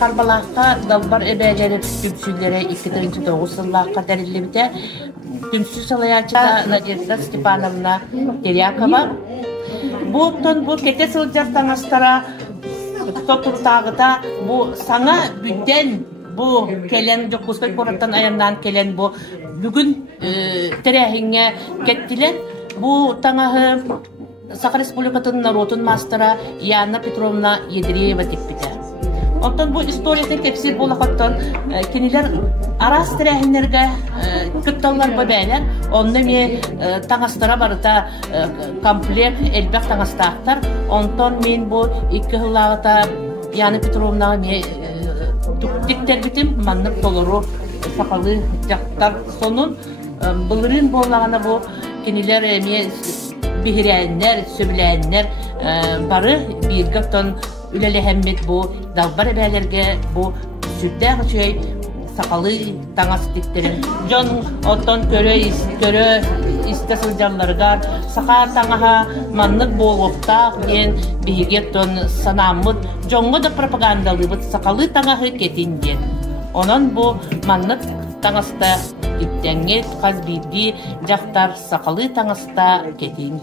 Карбалаққа далбар эбәлері түмсүлері 2009 сыллаққа дәрілімде түмсү салаячыда Надежда Степановна Терякова. Бұл кете сылжастан астара тотуртағыда бұл саңа бүдден бұл келен жоққұспай қораттан аяндан келен бұл бүгін тәрәхіңе кеттілер. Бұл таңағы Саха Республикатын народын мастера Яна Петровна Едреева теппіде. Оттан бұл историясын тепсір болақаттан кенелер арас тәрәхінлерге күтталар бәбәлер. Онны мен таңастара барыта комплект әлбәқ таңастақтар. Онтан мен бұл екі ғылағыта Яна Петровна түктіктер бітім маннық толыру сақалы жақтар сонын. Бұлырын болағана бұл кенелер бихирәннәр, сөбіләннәр бары биргақтан үләләхәммет бұл далбар әбәлерге бұл сүрдәғ жөй сақалы таңас тектерін. Жон оттан көрі истесіл жанларғар сақа таңаға маннық болуқтақ ден бихиргектон санамыд жоңғы да пропагандалыбыд сақалы таңағы кетінден. Онан бұл маннық таңаста Иттәңе қаз бейді жақтар сақалы таңыста кетейін.